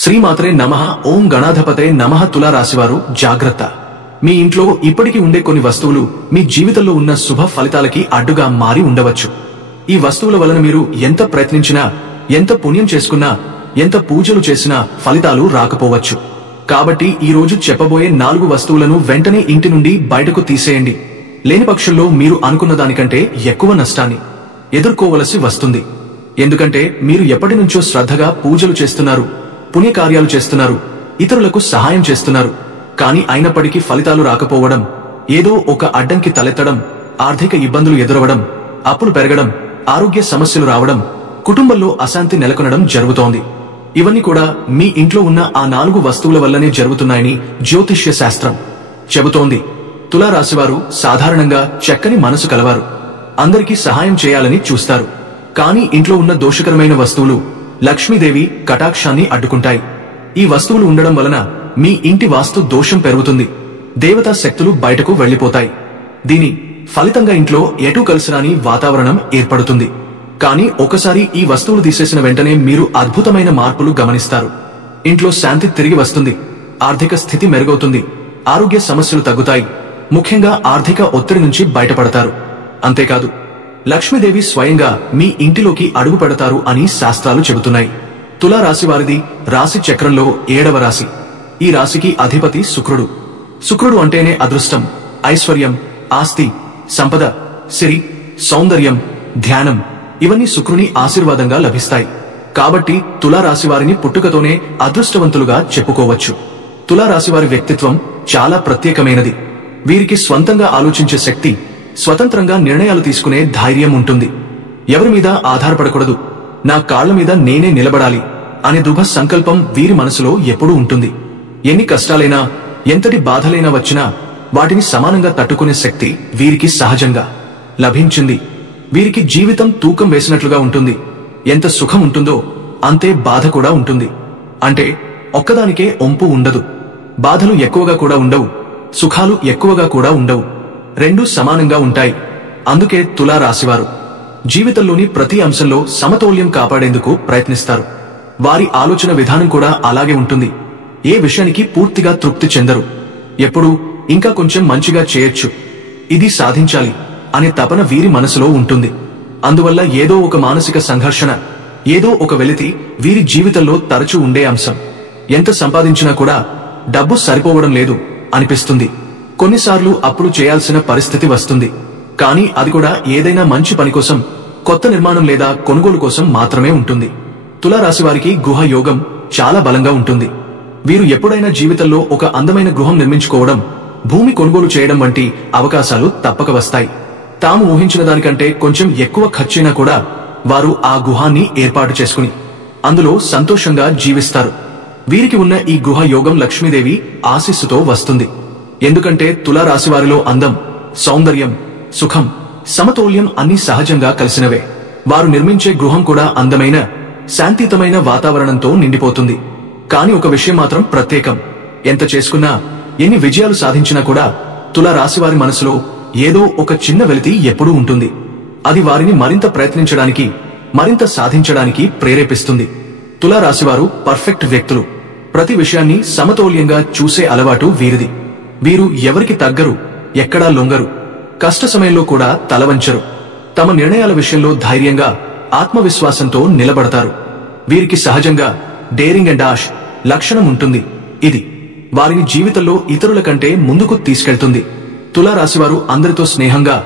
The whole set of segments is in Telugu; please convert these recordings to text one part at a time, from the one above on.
శ్రీమాత్రే నమః. ఓం గణాధిపతే నమః. తులా రాశివారు జాగ్రత్త. మీ ఇంట్లో ఇప్పటికీ ఉండే కొన్ని వస్తువులు మీ జీవితంలో ఉన్న శుభ ఫలితాలకి అడ్డుగా మారి ఉండవచ్చు. ఈ వస్తువుల వలన మీరు ఎంత ప్రయత్నించినా, ఎంత పుణ్యం చేసుకున్నా, ఎంత పూజలు చేసినా ఫలితాలు రాకపోవచ్చు. కాబట్టి ఈ రోజు చెప్పబోయే 4 వస్తువులను వెంటనే ఇంటి నుండి బయటకు తీసేయండి. లేని పక్షంలో మీరు అనుకున్న దానికంటే ఎక్కువ నష్టాన్ని ఎదుర్కోవలసి వస్తుంది. ఎందుకంటే మీరు ఎప్పటి నుంచో శ్రద్ధగా పూజలు చేస్తున్నారు, పుణ్యకార్యాలు చేస్తున్నారు, ఇతరులకు సహాయం చేస్తున్నారు. కానీ అయినప్పటికీ ఫలితాలు రాకపోవడం, ఏదో ఒక అడ్డంకి తలెత్తడం, ఆర్థిక ఇబ్బందులు ఎదురవడం, అప్పులు పెరగడం, ఆరోగ్య సమస్యలు రావడం, కుటుంబంలో అశాంతి నెలకొనడం జరుగుతోంది. ఇవన్నీ కూడా మీ ఇంట్లో ఉన్న ఆ 4 వస్తువుల వల్లనే జరుగుతున్నాయని జ్యోతిష్య శాస్త్రం చెబుతోంది. తులా రాశివారు సాధారణంగా చక్కని మనసు కలవారు. అందరికీ సహాయం చేయాలని చూస్తారు. కానీ ఇంట్లో ఉన్న దోషకరమైన వస్తువులు లక్ష్మీదేవి కటాక్షాన్ని అడ్డుకుంటాయి. ఈ వస్తువులు ఉండడం వలన మీ ఇంటి వాస్తు దోషం పెరుగుతుంది. దేవతా శక్తులు బయటకు వెళ్లిపోతాయి. దీని ఫలితంగా ఇంట్లో ఎటూ కలిసిరాని వాతావరణం ఏర్పడుతుంది. కానీ ఒకసారి ఈ వస్తువులు తీసేసిన వెంటనే మీరు అద్భుతమైన మార్పులు గమనిస్తారు. ఇంట్లో శాంతి తిరిగి వస్తుంది, ఆర్థిక స్థితి మెరుగవుతుంది, ఆరోగ్య సమస్యలు తగ్గుతాయి, ముఖ్యంగా ఆర్థిక ఒత్తిడి నుంచి బయటపడతారు. అంతేకాదు, లక్ష్మీదేవి స్వయంగా మీ ఇంటిలోకి అడుగు పెడతారు అని శాస్త్రాలు చెబుతున్నాయి. తులా రాశి వారిది రాశి చక్రంలో 7వ రాశి. ఈ రాశికి అధిపతి శుక్రుడు. శుక్రుడు అంటేనే అదృష్టం, ఐశ్వర్యం, ఆస్తి, సంపద, సిరి, సౌందర్యం, ధ్యానం ఇవన్నీ శుక్రుని ఆశీర్వాదంగా లభిస్తాయి. కాబట్టి తులా రాశి వారిని పుట్టుకతోనే అదృష్టవంతులుగా చెప్పుకోవచ్చు. తులా రాశి వారి వ్యక్తిత్వం చాలా ప్రత్యేకమైనది. వీరికి స్వంతంగా ఆలోచించే శక్తి, స్వతంత్రంగా నిర్ణయాలు తీసుకునే ధైర్యం ఉంటుంది. ఎవరి మీద ఆధారపడకూడదు, నా కాళ్ల మీద నేనే నిలబడాలి అనే దృఢ సంకల్పం వీరి మనసులో ఎప్పుడూ ఉంటుంది. ఎన్ని కష్టాలైనా, ఎంతటి బాధలైనా వచ్చినా వాటిని సమానంగా తట్టుకునే శక్తి వీరికి సహజంగా లభించింది. వీరికి జీవితం తూకం వేసినట్లుగా ఉంటుంది. ఎంత సుఖం ఉంటుందో అంతే బాధ కూడా ఉంటుంది. అంటే ఒక్కదానికే ఒంపు ఉండదు. బాధలు ఎక్కువగా కూడా ఉండవు, సుఖాలు ఎక్కువగా కూడా ఉండవు. రెండూ సమానంగా ఉంటాయి. అందుకే తులా రాశివారు జీవితంలోని ప్రతి అంశంలో సమతౌల్యం కాపాడేందుకు ప్రయత్నిస్తారు. వారి ఆలోచన విధానం కూడా అలాగే ఉంటుంది. ఏ విషయానికి పూర్తిగా తృప్తి చెందరు. ఎప్పుడూ ఇంకా కొంచెం మంచిగా చేయొచ్చు, ఇది సాధించాలి అనే తపన వీరి మనసులో ఉంటుంది. అందువల్ల ఏదో ఒక మానసిక సంఘర్షణ, ఏదో ఒక వెలితి వీరి జీవితంలో తరచూ ఉండే అంశం. ఎంత సంపాదించినా కూడా డబ్బు సరిపోవడం లేదు అనిపిస్తుంది. కొన్నిసార్లు అప్పులు చేయాల్సిన పరిస్థితి వస్తుంది. కానీ అది కూడా ఏదైనా మంచి పని కోసం, కొత్త నిర్మాణం లేదా కొనుగోలు కోసం మాత్రమే ఉంటుంది. తులా రాశి వారికి గృహ యోగం చాలా బలంగా ఉంటుంది. వీరు ఎప్పుడైనా జీవితంలో ఒక అందమైన గృహం నిర్మించుకోవడం, భూమి కొనుగోలు చేయడం వంటి అవకాశాలు తప్పక వస్తాయి. తాము ఊహించిన దానికంటే కొంచెం ఎక్కువ ఖర్చైనా కూడా వారు ఆ గృహాన్ని ఏర్పాటు చేసుకుని అందులో సంతోషంగా జీవిస్తారు. వీరికి ఉన్న ఈ గృహ యోగం లక్ష్మీదేవి ఆశీస్సుతో వస్తుంది. ఎందుకంటే తులా రాశి వారిలో అందం, సౌందర్యం, సుఖం, సమతౌల్యం అన్నీ సహజంగా కలిసినవే. వారు నిర్మించే గృహం కూడా అందమైన, శాంతియుతమైన వాతావరణంతో నిండిపోతుంది. కానీ ఒక విషయం మాత్రం ప్రత్యేకం. ఎంత చేసుకున్నా, ఎన్ని విజయాలు సాధించినా కూడా తులా రాశివారి మనసులో ఏదో ఒక చిన్న వెలితి ఎప్పుడూ ఉంటుంది. అది వారిని మరింత ప్రయత్నించడానికి, మరింత సాధించడానికి ప్రేరేపిస్తుంది. తులా రాశివారు పర్ఫెక్ట్ వ్యక్తులు. ప్రతి విషయాన్ని సమతౌల్యంగా చూసే అలవాటు వీరిది. వీరు ఎవరికి తగ్గరు, ఎక్కడా లొంగరు. కష్ట సమయంలో కూడా తలవంచరు. తమ నిర్ణయాల విషయంలో ధైర్యంగా, ఆత్మవిశ్వాసంతో నిలబడతారు. వీరికి సహజంగా డేరింగ్ అండ్ డాష్ లక్షణం ఉంటుంది. ఇది వారిని జీవితంలో ఇతరుల కంటే ముందుకు తీసుకెళ్తుంది. తులా రాశివారు అందరితో స్నేహంగా,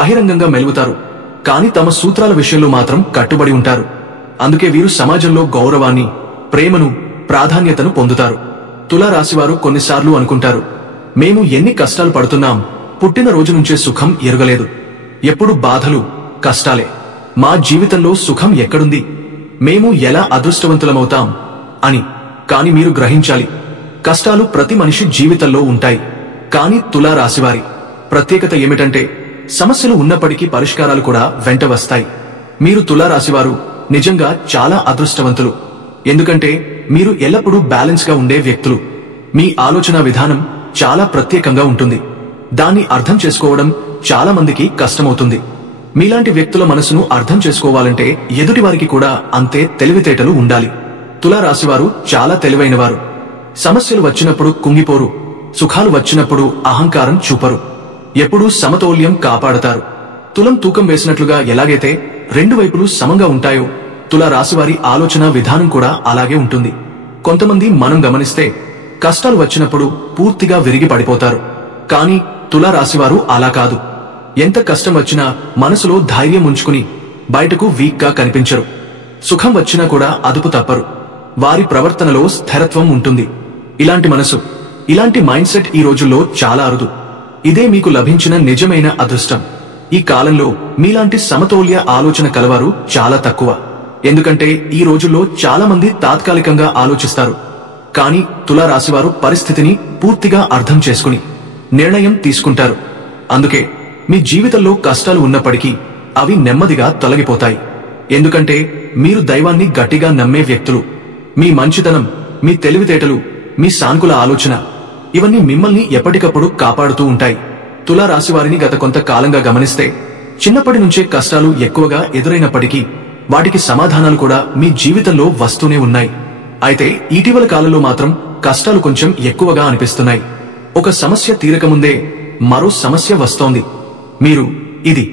బహిరంగంగా మెలుగుతారు. కానీ తమ సూత్రాల విషయంలో మాత్రం కట్టుబడి ఉంటారు. అందుకే వీరు సమాజంలో గౌరవాన్ని, ప్రేమను, ప్రాధాన్యతను పొందుతారు. తులా రాశివారు కొన్నిసార్లు అనుకుంటారు, మేము ఎన్ని కష్టాలు పడుతున్నాం, పుట్టిన రోజు నుంచే సుఖం ఎరుగలేదు. ఎప్పుడు బాధలు, కష్టాలే. మా జీవితంలో సుఖం ఎక్కడుంది, మేము ఎలా అదృష్టవంతులమవుతాం అని. కాని మీరు గ్రహించాలి, కష్టాలు ప్రతి మనిషి జీవితంలో ఉంటాయి. కానీ తులా రాశివారి ప్రత్యేకత ఏమిటంటే, సమస్యలు ఉన్నప్పటికీ పరిష్కారాలు కూడా వెంట వస్తాయి. మీరు తులా రాశివారు నిజంగా చాలా అదృష్టవంతులు. ఎందుకంటే మీరు ఎల్లప్పుడూ బ్యాలెన్స్ గా ఉండే వ్యక్తులు. మీ ఆలోచన విధానం చాలా ప్రత్యేకంగా ఉంటుంది. దాన్ని అర్థం చేసుకోవడం చాలా మందికి కష్టమవుతుంది. మీలాంటి వ్యక్తుల మనసును అర్థం చేసుకోవాలంటే ఎదుటివారికి కూడా అంతే తెలివితేటలు ఉండాలి. తులారాశివారు చాలా తెలివైనవారు. సమస్యలు వచ్చినప్పుడు కుంగిపోరు, సుఖాలు వచ్చినప్పుడు అహంకారం చూపరు. ఎప్పుడూ సమతౌల్యం కాపాడతారు. తులం తూకం వేసినట్లుగా ఎలాగైతే రెండు వైపులు సమంగా ఉంటాయో తులారాశివారి ఆలోచన విధానం కూడా అలాగే ఉంటుంది. కొంతమంది మనం గమనిస్తే కష్టాలు వచ్చినప్పుడు పూర్తిగా విరిగి పడిపోతారు. కానీ తులారాశివారు అలా కాదు. ఎంత కష్టం వచ్చినా మనసులో ధైర్యం ఉంచుకుని బయటకు వీక్ గా కనిపించరు. సుఖం వచ్చినా కూడా అదుపు తప్పరు. వారి ప్రవర్తనలో స్థిరత్వం ఉంటుంది. ఇలాంటి మనసు, ఇలాంటి మైండ్ సెట్ ఈ రోజుల్లో చాలా అరుదు. ఇదే మీకు లభించిన నిజమైన అదృష్టం. ఈ కాలంలో మీలాంటి సమతౌల్య ఆలోచన కలవారు చాలా తక్కువ. ఎందుకంటే ఈ రోజుల్లో చాలా మంది తాత్కాలికంగా ఆలోచిస్తారు. కానీ తులారాశివారు పరిస్థితిని పూర్తిగా అర్థం చేసుకుని నిర్ణయం తీసుకుంటారు. అందుకే మీ జీవితంలో కష్టాలు ఉన్నప్పటికీ అవి నెమ్మదిగా తొలగిపోతాయి. ఎందుకంటే మీరు దైవాన్ని గట్టిగా నమ్మే వ్యక్తులు. మీ మంచితనం, మీ తెలివితేటలు, మీ సానుకూల ఆలోచన ఇవన్నీ మిమ్మల్ని ఎప్పటికప్పుడు కాపాడుతూ ఉంటాయి. తులారాశివారిని గత కొంతకాలంగా గమనిస్తే చిన్నప్పటి నుంచే కష్టాలు ఎక్కువగా ఎదురైనప్పటికీ వాటికి సమాధానాలు కూడా మీ జీవితంలో వస్తూనే ఉన్నాయి. అయితే ఇటీవల కాలంలో మాత్రం కష్టాలు కొంచెం ఎక్కువగా అనిపిస్తున్నాయి. ఒక సమస్య తీరకముందే మరో సమస్య వస్తోంది. మీరు ఇది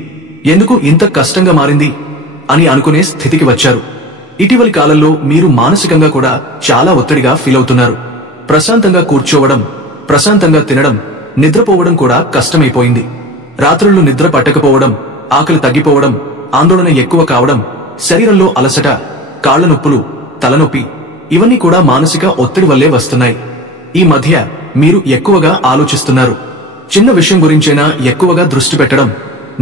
ఎందుకు ఇంత కష్టంగా మారింది అని అనుకునే స్థితికి వచ్చారు. ఇటీవలి కాలంలో మీరు మానసికంగా కూడా చాలా ఒత్తిడిగా ఫీల్ అవుతున్నారు. ప్రశాంతంగా కూర్చోవడం, ప్రశాంతంగా తినడం, నిద్రపోవడం కూడా కష్టమైపోయింది. రాత్రుళ్ళు నిద్ర పట్టకపోవడం, ఆకలి తగ్గిపోవడం, ఆందోళన ఎక్కువ కావడం, శరీరంలో అలసట, కాళ్ల నొప్పులు, తలనొప్పి ఇవన్నీ కూడా మానసిక ఒత్తిడి వల్లే వస్తున్నాయి. ఈ మధ్య మీరు ఎక్కువగా ఆలోచిస్తున్నారు. చిన్న విషయం గురించైనా ఎక్కువగా దృష్టి పెట్టడం,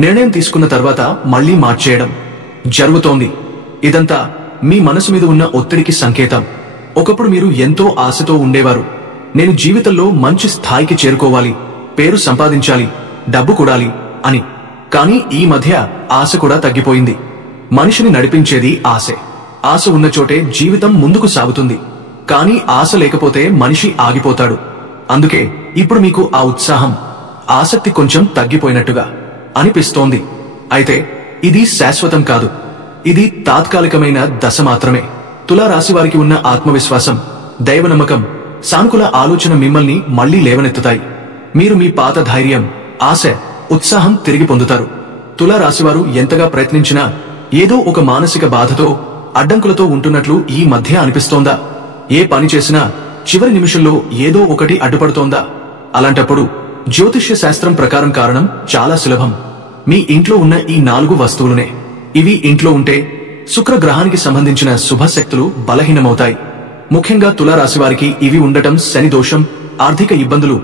నిర్ణయం తీసుకున్న తర్వాత మళ్లీ మార్చేయడం జరుగుతోంది. ఇదంతా మీ మనసు మీద ఉన్న ఒత్తిడికి సంకేతం. ఒకప్పుడు మీరు ఎంతో ఆశతో ఉండేవారు. నేను జీవితంలో మంచి స్థాయికి చేరుకోవాలి, పేరు సంపాదించాలి, డబ్బు కూడాలి అని. కానీ ఈ మధ్య ఆశ కూడా తగ్గిపోయింది. మనిషిని నడిపించేది ఆశే. ఆశ ఉన్న చోటే జీవితం ముందుకు సాగుతుంది. కానీ ఆశ లేకపోతే మనిషి ఆగిపోతాడు. అందుకే ఇప్పుడు మీకు ఆ ఉత్సాహం, ఆసక్తి కొంచెం తగ్గిపోయినట్టుగా అనిపిస్తోంది. అయితే ఇది శాశ్వతం కాదు. ఇది తాత్కాలికమైన దశ మాత్రమే. తులారాశివారికి ఉన్న ఆత్మవిశ్వాసం, దైవ నమ్మకం, సానుకూల ఆలోచన మిమ్మల్ని మళ్లీ లేవనెత్తుతాయి. మీరు మీ పాత ధైర్యం, ఆశ, ఉత్సాహం తిరిగి పొందుతారు. తులారాశివారు ఎంతగా ప్రయత్నించినా ఏదో ఒక మానసిక బాధతో, అడ్డంకులతో ఉంటున్నట్లు ఈ మధ్య అనిపిస్తోందా? ఏ పని చేసినా చివరి నిమిషంలో ఏదో ఒకటి అడ్డుపడుతోందా? అలాంటప్పుడు జ్యోతిష్య శాస్త్రం ప్రకారం కారణం చాలా సులభం. మీ ఇంట్లో ఉన్న ఈ 4 వస్తువులునే. ఇవి ఇంట్లో ఉంటే శుక్రగ్రహానికి సంబంధించిన శుభశక్తులు బలహీనమవుతాయి. ముఖ్యంగా తులారాశివారికి ఇవి ఉండటం శని దోషం, ఆర్థిక ఇబ్బందులు,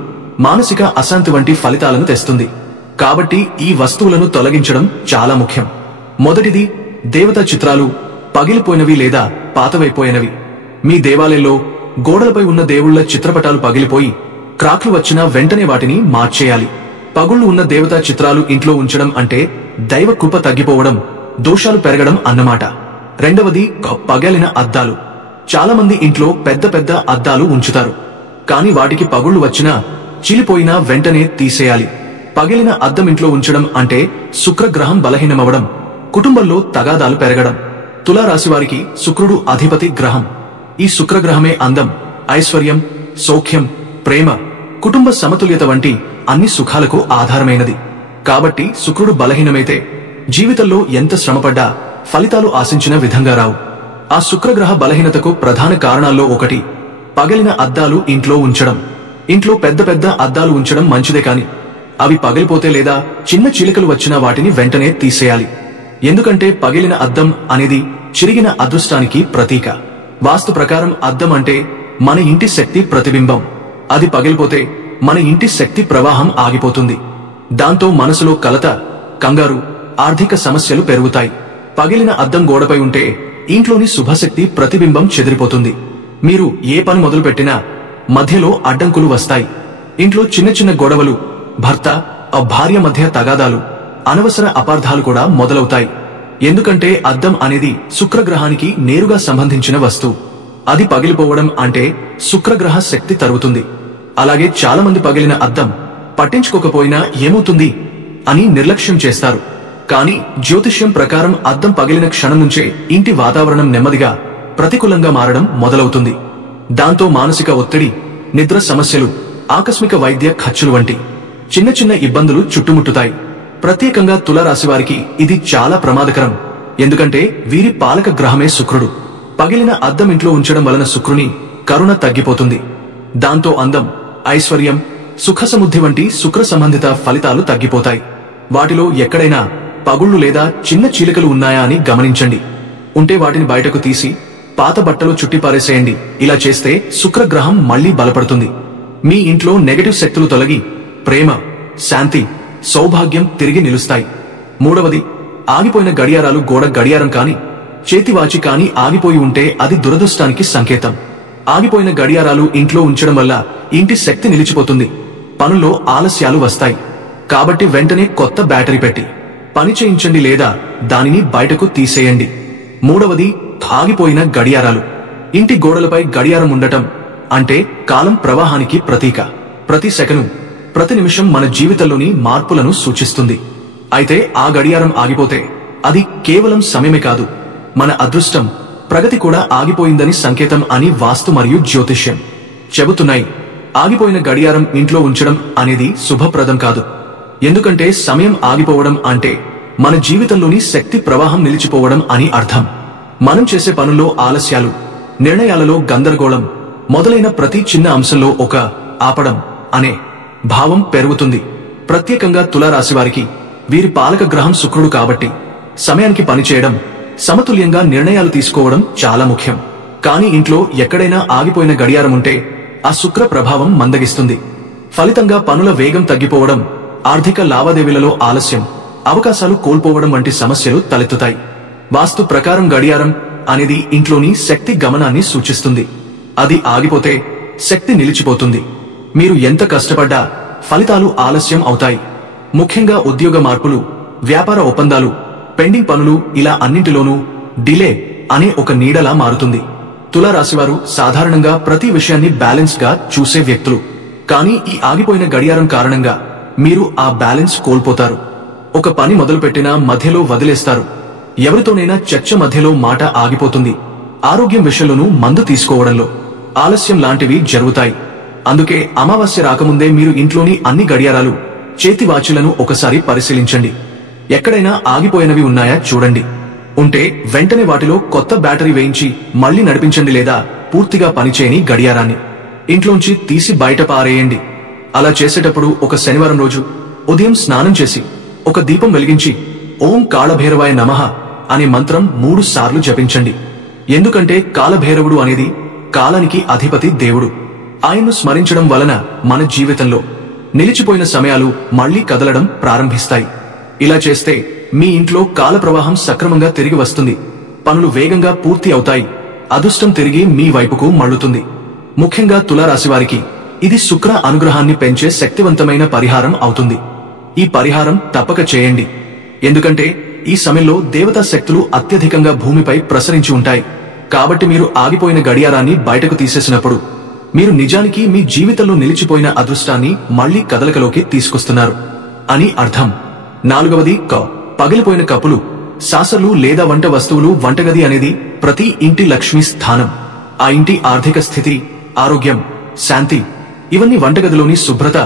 మానసిక అశాంతి వంటి ఫలితాలను తెస్తుంది. కాబట్టి ఈ వస్తువులను తొలగించడం చాలా ముఖ్యం. మొదటిది దేవతా చిత్రాలు, పగిలిపోయినవి లేదా పాతవైపోయినవి. మీ దేవాలయంలో గోడలపై ఉన్న దేవుళ్ల చిత్రపటాలు పగిలిపోయి క్రాక్లు వచ్చినా వెంటనే వాటిని మార్చేయాలి. పగుళ్లు ఉన్న దేవతా చిత్రాలు ఇంట్లో ఉంచడం అంటే దైవ కృప తగ్గిపోవడం, దోషాలు పెరగడం అన్నమాట. రెండవది పగిలిన అద్దాలు. చాలా మంది ఇంట్లో పెద్ద పెద్ద అద్దాలు ఉంచుతారు. కానీ వాటికి పగుళ్లు వచ్చినా, చీలిపోయినా వెంటనే తీసేయాలి. పగిలిన అద్దం ఇంట్లో ఉంచడం అంటే శుక్రగ్రహం బలహీనమవడం, కుటుంబంలో తగాదాలు పెరగడం. తులారాశివారికి శుక్రుడు అధిపతి గ్రహం. ఈ శుక్రగ్రహమే అందం, ఐశ్వర్యం, సౌఖ్యం, ప్రేమ, కుటుంబ సమతుల్యత వంటి అన్ని సుఖాలకు ఆధారమైనది. కాబట్టి శుక్రుడు బలహీనమైతే జీవితంలో ఎంత శ్రమపడ్డా ఫలితాలు ఆశించిన విధంగా రావు. ఆ శుక్రగ్రహ బలహీనతకు ప్రధాన కారణాల్లో ఒకటి పగిలిన అద్దాలు ఇంట్లో ఉంచడం. ఇంట్లో పెద్ద పెద్ద అద్దాలు ఉంచడం మంచిదే, కాని అవి పగిలిపోతే లేదా చిన్న చీలికలు వచ్చినా వాటిని వెంటనే తీసేయాలి. ఎందుకంటే పగిలిన అద్దం అనేది చిరిగిన అదృష్టానికి ప్రతీక. వాస్తు ప్రకారం అద్దం అంటే మన ఇంటి శక్తి ప్రతిబింబం. అది పగిలిపోతే మన ఇంటి శక్తి ప్రవాహం ఆగిపోతుంది. దాంతో మనసులో కలత, కంగారు, ఆర్థిక సమస్యలు పెరుగుతాయి. పగిలిన అద్దం గోడపై ఉంటే ఇంట్లోని శుభశక్తి ప్రతిబింబం చెదిరిపోతుంది. మీరు ఏ పని మొదలుపెట్టినా మధ్యలో అడ్డంకులు వస్తాయి. ఇంట్లో చిన్న చిన్న గొడవలు, భర్త భార్య మధ్య తగాదాలు, అనవసర అపార్థాలు కూడా మొదలవుతాయి. ఎందుకంటే అద్దం అనేది శుక్రగ్రహానికి నేరుగా సంబంధించిన వస్తువు. అది పగిలిపోవడం అంటే శుక్రగ్రహ శక్తి తరుగుతుంది. అలాగే చాలా మంది పగిలిన అద్దం పట్టించుకోకపోయినా ఏమవుతుంది అని నిర్లక్ష్యం చేస్తారు. కానీ జ్యోతిష్యం ప్రకారం అద్దం పగిలిన క్షణం నుంచే ఇంటి వాతావరణం నెమ్మదిగా ప్రతికూలంగా మారడం మొదలవుతుంది. దాంతో మానసిక ఒత్తిడి, నిద్ర సమస్యలు, ఆకస్మిక వైద్య ఖర్చులు వంటి చిన్న చిన్న ఇబ్బందులు చుట్టుముట్టుతాయి. ప్రత్యేకంగా తులారాశివారికి ఇది చాలా ప్రమాదకరం. ఎందుకంటే వీరి పాలక గ్రహమే శుక్రుడు. పగిలిన అద్దం ఇంట్లో ఉంచడం వలన శుక్రుని కరుణ తగ్గిపోతుంది. దాంతో అందం, ఐశ్వర్యం, సుఖసముద్ధి వంటి శుక్ర సంబంధిత ఫలితాలు తగ్గిపోతాయి. వాటిలో ఎక్కడైనా పగుళ్లు లేదా చిన్న చీలికలు ఉన్నాయా అని గమనించండి. ఉంటే వాటిని బయటకు తీసి పాత బట్టలు చుట్టిపారేసేయండి. ఇలా చేస్తే శుక్రగ్రహం మళ్లీ బలపడుతుంది. మీ ఇంట్లో నెగటివ్ శక్తులు తొలగి ప్రేమ, శాంతి, సౌభాగ్యం తిరిగి నిలుస్తాయి. మూడవది, ఆగిపోయిన గడియారాలు. గోడ గడియారం కాని, చేతివాచి కాని ఆగిపోయి ఉంటే అది దురదృష్టానికి సంకేతం. ఆగిపోయిన గడియారాలు ఇంట్లో ఉంచడం వల్ల ఇంటి శక్తి నిలిచిపోతుంది, పనుల్లో ఆలస్యాలు వస్తాయి. కాబట్టి వెంటనే కొత్త బ్యాటరీ పెట్టి పని చేయించండి లేదా దానిని బయటకు తీసేయండి. మూడవది, ఆగిపోయిన గడియారాలు. ఇంటి గోడలపై గడియారం ఉండటం అంటే కాలం ప్రవాహానికి ప్రతీక. ప్రతి సెకను, ప్రతి నిమిషం మన జీవితంలోని మార్పులను సూచిస్తుంది. అయితే ఆ గడియారం ఆగిపోతే అది కేవలం సమయమే కాదు, మన అదృష్టం, ప్రగతి కూడా ఆగిపోయిందని సంకేతం అని వాస్తు మరియు జ్యోతిష్యం చెబుతున్నాయి. ఆగిపోయిన గడియారం ఇంట్లో ఉంచడం అనేది శుభప్రదం కాదు. ఎందుకంటే సమయం ఆగిపోవడం అంటే మన జీవితంలోని శక్తి ప్రవాహం నిలిచిపోవడం అని అర్థం. మనం చేసే పనుల్లో ఆలస్యాలు, నిర్ణయాలలో గందరగోళం మొదలైన ప్రతి చిన్న అంశంలో ఒక ఆపడం అనే భావం పెరుగుతుంది. ప్రత్యేకంగా తులారాశివారికి వీరి పాలక గ్రహం శుక్రుడు కాబట్టి సమయానికి పనిచేయడం, సమతుల్యంగా నిర్ణయాలు తీసుకోవడం చాలా ముఖ్యం. కానీ ఇంట్లో ఎక్కడైనా ఆగిపోయిన గడియారం ఉంటే ఆ శుక్ర ప్రభావం మందగిస్తుంది. ఫలితంగా పనుల వేగం తగ్గిపోవడం, ఆర్థిక లావాదేవీలలో ఆలస్యం, అవకాశాలు కోల్పోవడం వంటి సమస్యలు తలెత్తుతాయి. వాస్తు ప్రకారం గడియారం అనేది ఇంట్లోని శక్తి గమనాన్ని సూచిస్తుంది. అది ఆగిపోతే శక్తి నిలిచిపోతుంది. మీరు ఎంత కష్టపడ్డా ఫలితాలు ఆలస్యం అవుతాయి. ముఖ్యంగా ఉద్యోగ మార్పులు, వ్యాపార ఒప్పందాలు, పెండింగ్ పనులు, ఇలా అన్నింటిలోనూ డిలే అనే ఒక నీడలా మారుతుంది. తులారాశివారు సాధారణంగా ప్రతి విషయాన్ని బ్యాలెన్స్ గా చూసే వ్యక్తులు. కానీ ఈ ఆగిపోయిన గడియారం కారణంగా మీరు ఆ బ్యాలెన్స్ కోల్పోతారు. ఒక పని మొదలుపెట్టినా మధ్యలో వదిలేస్తారు. ఎవరితోనైనా చర్చ మధ్యలో మాట ఆగిపోతుంది. ఆరోగ్యం విషయంలోనూ మందు తీసుకోవడంలో ఆలస్యం లాంటివి జరుగుతాయి. అందుకే అమావాస్య రాకముందే మీరు ఇంట్లోని అన్ని గడియారాలు, చేతి వాచీలను ఒకసారి పరిశీలించండి. ఎక్కడైనా ఆగిపోయినవి ఉన్నాయా చూడండి. ఉంటే వెంటనే వాటిలో కొత్త బ్యాటరీ వేయించి మళ్లీ నడిపించండి లేదా పూర్తిగా పనిచేయని గడియారాన్ని ఇంట్లోంచి తీసి బయట పారేయండి. అలా చేసేటప్పుడు ఒక శనివారం రోజు ఉదయం స్నానం చేసి ఒక దీపం వెలిగించి ఓం కాళభైరవాయ నమః అనే మంత్రం 3 సార్లు జపించండి. ఎందుకంటే కాలభైరవుడు అనేది కాలానికి అధిపతి దేవుడు. ఆయన్ను స్మరించడం వలన మన జీవితంలో నిలిచిపోయిన సమయాలు మళ్లీ కదలడం ప్రారంభిస్తాయి. ఇలా చేస్తే మీ ఇంట్లో కాల ప్రవాహం సక్రమంగా తిరిగి వస్తుంది. పనులు వేగంగా పూర్తి అవుతాయి. అదృష్టం తిరిగి మీ వైపుకు మళ్లుతుంది. ముఖ్యంగా తులారాశివారికి ఇది శుక్ర అనుగ్రహాన్ని పెంచే శక్తివంతమైన పరిహారం అవుతుంది. ఈ పరిహారం తప్పక చేయండి. ఎందుకంటే ఈ సమయంలో దేవతా శక్తులు అత్యధికంగా భూమిపై ప్రసరించి ఉంటాయి. కాబట్టి మీరు ఆగిపోయిన గడియారాన్ని బయటకు తీసేసినప్పుడు మీరు నిజానికి మీ జీవితంలో నిలిచిపోయిన అదృష్టాన్ని మళ్లీ కదలికలోకి తీసుకొస్తున్నారు అని అర్థం. నాలుగవది, పగిలిపోయిన కప్పులు, సాసర్లు లేదా వంట వస్తువులు. వంటగది అనేది ప్రతి ఇంటి లక్ష్మీ స్థానం. ఆ ఇంటి ఆర్థిక స్థితి, ఆరోగ్యం, శాంతి ఇవన్నీ వంటగదిలోని శుభ్రత,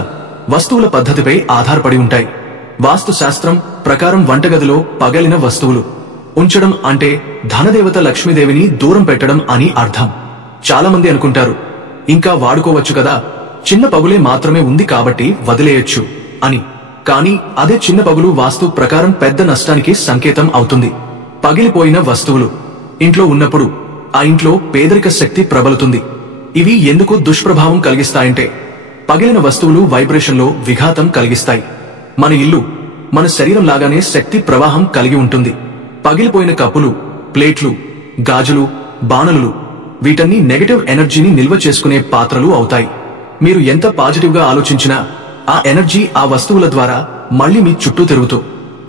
వస్తువుల పద్ధతిపై ఆధారపడి ఉంటాయి. వాస్తు శాస్త్రం ప్రకారం వంటగదిలో పగిలిన వస్తువులు ఉంచడం అంటే ధనదేవత లక్ష్మీదేవిని దూరం పెట్టడం అని అర్థం. చాలా మంది అనుకుంటారు ఇంకా వాడుకోవచ్చు కదా, చిన్న పగులే మాత్రమే ఉంది కాబట్టి వదిలేయొచ్చు అని. కానీ అదే చిన్న పగులు వాస్తు ప్రకారం పెద్ద నష్టానికి సంకేతం అవుతుంది. పగిలిపోయిన వస్తువులు ఇంట్లో ఉన్నప్పుడు ఆ ఇంట్లో పేదరిక శక్తి ప్రబలుతుంది. ఇవి ఎందుకు దుష్ప్రభావం కలిగిస్తాయంటే పగిలిన వస్తువులు వైబ్రేషన్లో విఘాతం కలిగిస్తాయి. మన ఇల్లు, మన శరీరం లాగానే శక్తి ప్రవాహం కలిగి ఉంటుంది. పగిలిపోయిన కప్పులు, ప్లేట్లు, గాజులు, బాణలులు వీటన్ని నెగటివ్ ఎనర్జీని నిల్వ చేసుకునే పాత్రలు అవుతాయి. మీరు ఎంత పాజిటివ్ గా ఆలోచించినా ఆ ఎనర్జీ ఆ వస్తువుల ద్వారా మళ్లీ మీ చుట్టూ తిరుగుతూ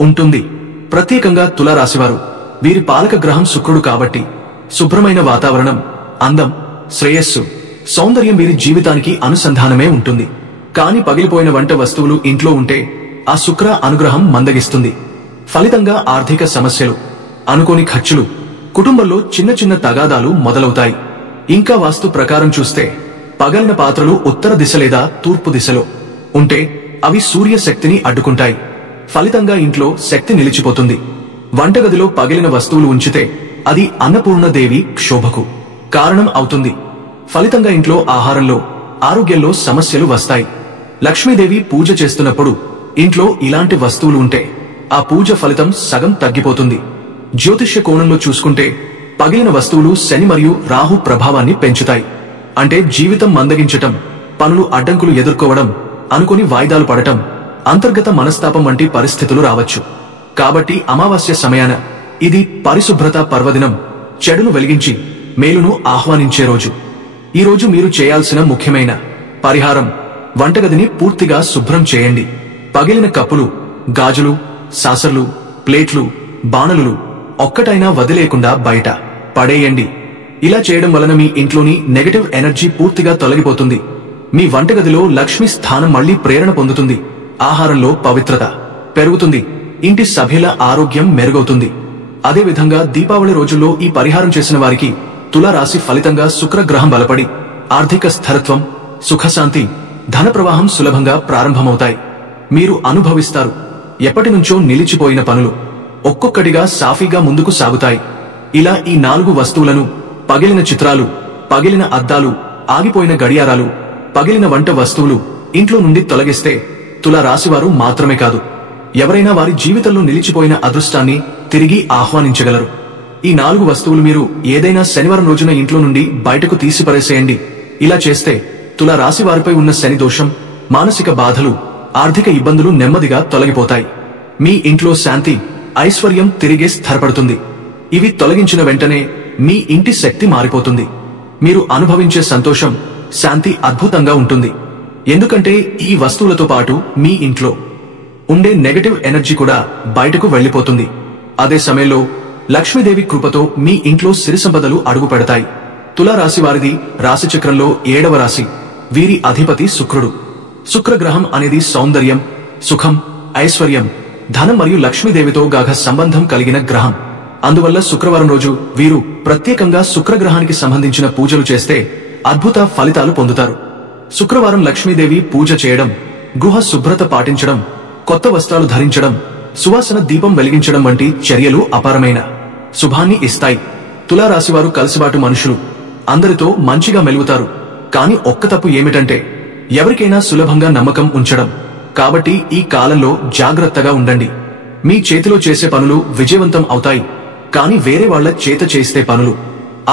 ఉంటుంది. ప్రత్యేకంగా తులారాశివారు వీరి పాలక గ్రహం శుక్రుడు కాబట్టి శుభ్రమైన వాతావరణం, అందం, శ్రేయస్సు, సౌందర్యం వీరి జీవితానికి అనుసంధానమే ఉంటుంది. కాని పగిలిపోయిన వంట వస్తువులు ఇంట్లో ఉంటే ఆ శుక్ర అనుగ్రహం మందగిస్తుంది. ఫలితంగా ఆర్థిక సమస్యలు, అనుకోని ఖర్చులు, కుటుంబంలో చిన్న చిన్న తగాదాలు మొదలవుతాయి. ఇంకా వాస్తు ప్రకారం చూస్తే పగలిన పాత్రలు ఉత్తర దిశ లేదా తూర్పు దిశలో ఉంటే అవి సూర్య శక్తిని అడ్డుకుంటాయి. ఫలితంగా ఇంట్లో శక్తి నిలిచిపోతుంది. వంటగదిలో పగిలిన వస్తువులు ఉంచితే అది అన్నపూర్ణదేవి క్షోభకు కారణం అవుతుంది. ఫలితంగా ఇంట్లో ఆహారంలో, ఆరోగ్యంలో సమస్యలు వస్తాయి. లక్ష్మీదేవి పూజ చేస్తున్నప్పుడు ఇంట్లో ఇలాంటి వస్తువులు ఉంటే ఆ పూజ ఫలితం సగం తగ్గిపోతుంది. జ్యోతిష్య కోణంలో చూసుకుంటే పగిలిన వస్తువులు శని మరియు రాహు ప్రభావాన్ని పెంచుతాయి. అంటే జీవితం మందగించటం, పనులు అడ్డంకులు ఎదుర్కోవడం, అనుకుని వాయిదాలు పడటం, అంతర్గత మనస్తాపం వంటి పరిస్థితులు రావచ్చు. కాబట్టి అమావాస్య సమయాన ఇది పరిశుభ్రత పర్వదినం, చెడును వెలిగించి మేలును ఆహ్వానించే రోజు. ఈ రోజు మీరు చేయాల్సిన ముఖ్యమైన పరిహారం, వంటగదిని పూర్తిగా శుభ్రం చేయండి. పగిలిన కప్పులు, గాజులు, సాసర్లు, ప్లేట్లు, బాణలులు ఒక్కటైనా వదిలేకుండా బయట పడేయండి. ఇలా చేయడం వలన మీ ఇంట్లోని నెగటివ్ ఎనర్జీ పూర్తిగా తొలగిపోతుంది. మీ వంటగదిలో లక్ష్మి స్థానం మళ్లీ ప్రేరణ పొందుతుంది. ఆహారంలో పవిత్రత పెరుగుతుంది. ఇంటి సభ్యుల ఆరోగ్యం మెరుగవుతుంది. అదేవిధంగా దీపావళి రోజుల్లో ఈ పరిహారం చేసిన వారికి తులారాశి ఫలితంగా శుక్రగ్రహం బలపడి ఆర్థిక స్థిరత్వం, సుఖశాంతి, ధన ప్రవాహం సులభంగా ప్రారంభమవుతాయి. మీరు అనుభవిస్తారు. ఎప్పటినుంచో నిలిచిపోయిన పనులు ఒక్కొక్కటిగా సాఫీగా ముందుకు సాగుతాయి. ఇలా ఈ 4 వస్తువులను, పగిలిన చిత్రాలు, పగిలిన అద్దాలు, ఆగిపోయిన గడియారాలు, పగిలిన వంట వస్తువులు ఇంట్లో నుండి తొలగిస్తే తులారాశివారు మాత్రమే కాదు, ఎవరైనా వారి జీవితంలో నిలిచిపోయిన అదృష్టాన్ని తిరిగి ఆహ్వానించగలరు. ఈ 4 వస్తువులు మీరు ఏదైనా శనివారం రోజున ఇంట్లో నుండి బయటకు తీసిపరేసేయండి. ఇలా చేస్తే తులారాశి వారిపై ఉన్న శని దోషం, మానసిక బాధలు, ఆర్థిక ఇబ్బందులు నెమ్మదిగా తొలగిపోతాయి. మీ ఇంట్లో శాంతి, ఐశ్వర్యం తిరిగే స్థిరపడుతుంది. ఇవి తొలగించిన వెంటనే మీ ఇంటి శక్తి మారిపోతుంది. మీరు అనుభవించే సంతోషం, శాంతి అద్భుతంగా ఉంటుంది. ఎందుకంటే ఈ వస్తువులతో పాటు మీ ఇంట్లో ఉండే నెగటివ్ ఎనర్జీ కూడా బయటకు వెళ్లిపోతుంది. అదే సమయంలో లక్ష్మీదేవి కృపతో మీ ఇంట్లో సిరి సంపదలు అడుగు పెడతాయి. తులారాశి వారిది రాశిచక్రంలో 7వ రాశి. వీరి అధిపతి శుక్రుడు. శుక్రగ్రహం అనేది సౌందర్యం, సుఖం, ఐశ్వర్యం, ధనం మరియు లక్ష్మీదేవితో గాఢ సంబంధం కలిగిన గ్రహం. అందువల్ల శుక్రవారం రోజు వీరు ప్రత్యేకంగా శుక్రగ్రహానికి సంబంధించిన పూజలు చేస్తే అద్భుత ఫలితాలు పొందుతారు. శుక్రవారం లక్ష్మీదేవి పూజ చేయడం, గృహ శుభ్రత పాటించడం, కొత్త వస్త్రాలు ధరించడం, సువాసన దీపం వెలిగించడం వంటి చర్యలు అపారమైన శుభాన్ని ఇస్తాయి. తులారాశివారు కలిసిబాటు మనుషులు. అందరితో మంచిగా మెలుగుతారు. కాని ఒక్క తప్పు ఏమిటంటే ఎవరికైనా సులభంగా నమ్మకం ఉంచడం. కాబట్టి ఈ కాలంలో జాగ్రత్తగా ఉండండి. మీ చేతిలో చేసే పనులు విజయవంతం అవుతాయి. కాని వేరే వాళ్ల చేత చేస్తే పనులు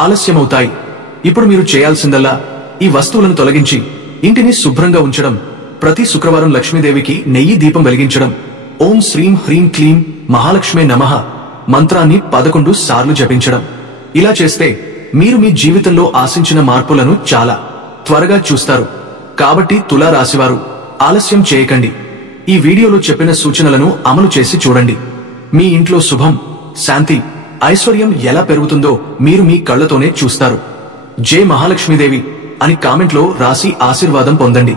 ఆలస్యమవుతాయి. ఇప్పుడు మీరు చేయాల్సిందల్లా ఈ వస్తువులను తొలగించి ఇంటిని శుభ్రంగా ఉంచడం. ప్రతి శుక్రవారం లక్ష్మీదేవికి నెయ్యి దీపం వెలిగించడం. ఓం శ్రీం హ్రీం క్లీం మహాలక్ష్మే నమః మంత్రాన్ని 11 సార్లు జపించడం. ఇలా చేస్తే మీరు మీ జీవితంలో ఆశించిన మార్పులను చాలా త్వరగా చూస్తారు. కాబట్టి తులారాశివారు ఆలస్యం చేయకండి. ఈ వీడియోలో చెప్పిన సూచనలను అమలు చేసి చూడండి. మీ ఇంట్లో శుభం, శాంతి, ఐశ్వర్యం ఎలా పెరుగుతుందో మీరు మీ కళ్లతోనే చూస్తారు. జై మహాలక్ష్మీదేవి అని కామెంట్లో రాసి ఆశీర్వాదం పొందండి.